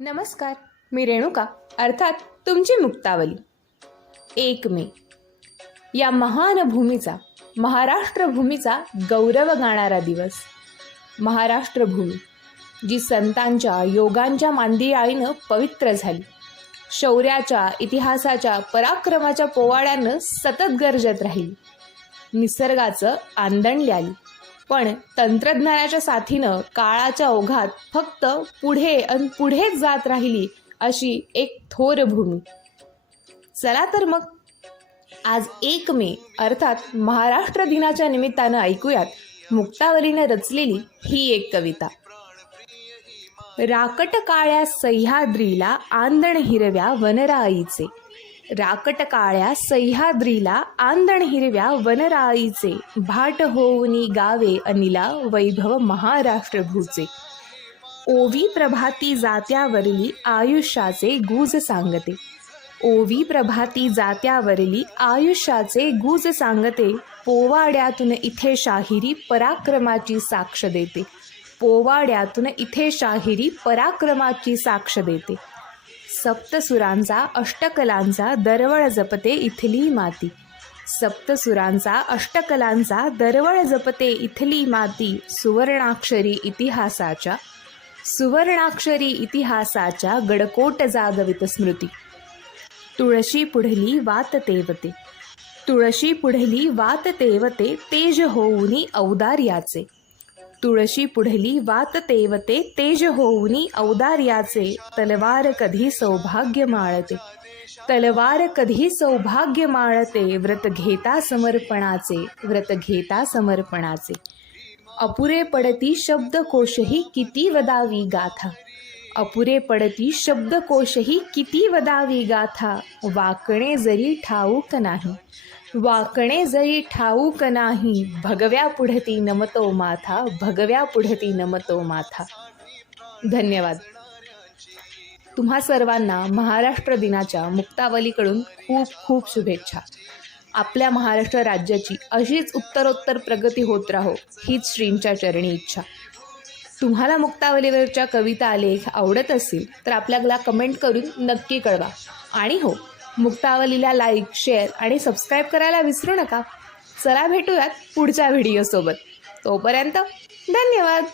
नमस्कार मी रेणुका. अर्थात तुमची मुक्तावली. एक मे. या महान भूमीचा महाराष्ट्र भूमीचा गौरव गाणारा दिवस. महाराष्ट्र भूमी जी संतांच्या योगांच्या मांदियाळीनं पवित्र झाली. शौर्याच्या इतिहासाच्या पराक्रमाच्या पोवाड्यानं सतत गरजत राहिली. निसर्गाचं आंदण आली पण तंत्रज्ञानाच्या साथीनं काळाच्या ओघात फक्त पुढे आणि पुढेच जात राहिली अशी एक थोर भूमी. चला तर मग आज एक मे अर्थात महाराष्ट्र दिनाच्या निमित्तानं ऐकूयात मुक्तावलीनं रचलेली ही एक कविता. राकट काळ्या सह्याद्रीला आंदण हिरव्या वनराईचे. राकट काळ्या सह्याद्रीला आंदण हिरव्या वनराईचे भाट होऊनी गावे अनिला वैभव महाराष्ट्रभूचे. ओवी प्रभाती जात्यावरली आयुष्याचे गुज सांगते. ओवी प्रभाती जात्यावरली आयुष्याचे गुज सांगते. पोवाड्यातून इथे शाहिरी पराक्रमाची साक्ष देते. पोवाड्यातून इथे शाहिरी पराक्रमाची साक्ष देते. सप्तसुरांचा अष्टकलांचा दरवळ जपते इथली माती. सप्तसुरांचा अष्टकलांचा दरवळ जपते इथली माती सुवर्णाक्षरी इतिहासाच्या सुवर्णाक्षरी इतिहासाच्या गडकोट जागवित स्मृती. तुळशी पुढली वात तेवते. तुळशी पुढली वात तेवते तेज होऊनी औदार्याचे. तुळशी पुढली वात तेवते तेज होऊनी औदार्याचे. तलवार कधी सौभाग्य माळते तलवार कधी सौभाग्य माळते व्रत घेता समर्पणाचे व्रत घेता समर्पणाचे. अपुरे पडती शब्दकोशही किती वदावी गाथा. अपुरे पडती शब्दकोशही किती वदावी गाथा. वाकणे जरी ठाऊक नाही. वाकणे जरी ठाऊक नाही भगव्या पुढती नमतो माथा भगव्या पुढती नमतो माथा. धन्यवाद. तुम्हा सर्वांना महाराष्ट्र दिनाच्या मुक्तावलीकडून खूप खूप शुभेच्छा. आपल्या महाराष्ट्र राज्याची अशीच उत्तरोत्तर प्रगती होत राहो हीच श्रींच्या चरणी इच्छा. तुम्हाला मुक्तावलीवरच्या कविता आलेख आवडत असतील तर आपल्याला कमेंट करून नक्की कळवा. आणि हो मुक्तावलीला लाईक शेअर आणि सबस्क्राईब करायला विसरू नका. चला भेटूयात पुढच्या व्हिडिओसोबत तोपर्यंत धन्यवाद.